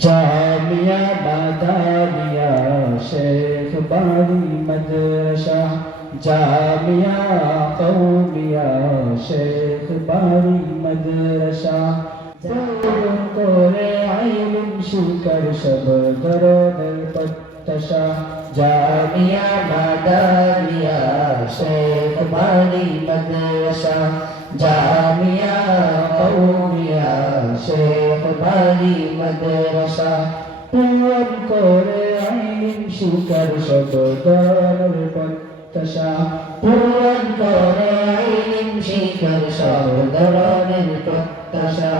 জামিয়া মাদানিয়া শেখ বাড়ি মাদ্রাসা জামিয়া কৌমিয়া শেখ বাড়ি মাদ্রাসা করে আইলিম শিকার সব ধরনের প্রত্যাশা জামিয়া মাদানিয়া শেখ বাড়ি মাদ্রাসা জামিয়া কৌমিয়া শেখ বাড়ি, মাদ্রাসা পূরণ করে আইন শিকার সব ধরনের প্রত্যাশা। পূরণ করে আইন শিকার সব ধরনের প্রত্যাশা।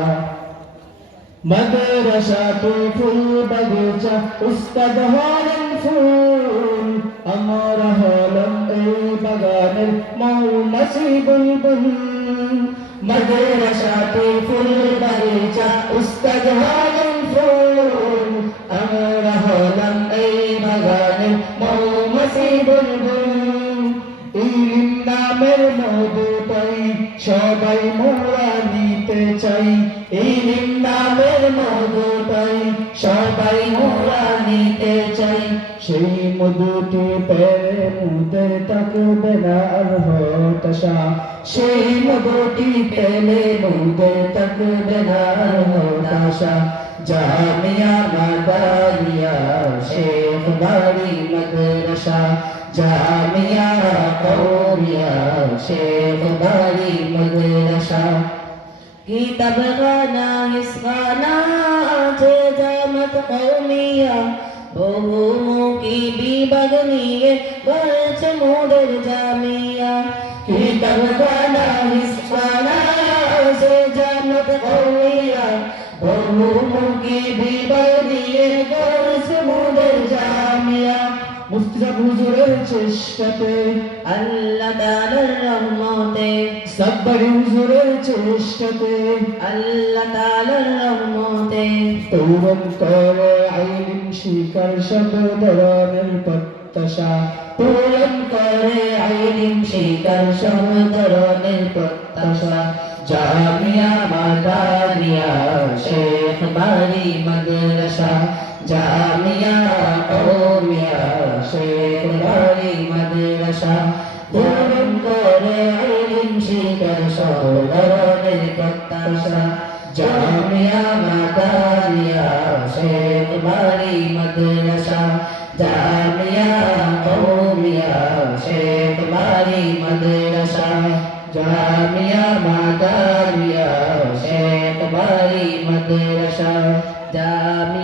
মাদ্রাসাতে ফুল বাগিচা, উস্তাদ হলেন ফুল। আমরা হলাম এই বাগানের মৌমাছি বুলবুল। মাদ্রাসাতে ফুল বাগিচা এই নামের মধু পাই সবাই মোরা নিতে চাই ইলিম নামের মধু পাই সবাই মোরা নিতে চাই সেই মধুটি পেরে মুদের থাকবে না আর হতাশা সেই মধুটি পেলে মুদের থাকবে না আর হতাশা জামিয়া মাদানিয়া, শেখ বাড়ি মাদ্রাসা, জামিয়া কৌমিয়া শেখ বাড়ি মাদ্রাসা। কিতাবখানা হিসখানা আছে জামাত কৌমিয়া বহুমুখী বিভাগ নিয়ে গড়ছে মোদের জামিয়া। কিতাবখানা হিসখানা আছে জামাত কৌমিয়া বহুমুখী বিবাহ নিয়ে গড়ছে মোদের জামিয়া। মুস্তাফ হুজুরের চেষ্টাতে, আল্লাহ তাআলার রহমতে। সাব্বারি হুজুরের চেষ্টাতে, আল্লাহ তাআলার রহমতে। পূরণ করে আইলিম শিকার সব ধরনের প্রত্যাশা। পূরণ করে আইলিম শিকার সব ধরনের প্রত্যাশা। জামিয়া মাদানিয়া শেখ বাড়ি মাদ্রাসা জামিয়া কৌমিয়া শেখ বাড়ি মাদ্রাসা পূরণ করে আইলিম শিকার সব ধরনের প্রত্যাশা জামিয়া মাদানিয়া শেখ বাড়ি মাদ্রাসা জামিয়া মাদানিয়া শেখ বাড়ি মাদ্রাসা জামিয়া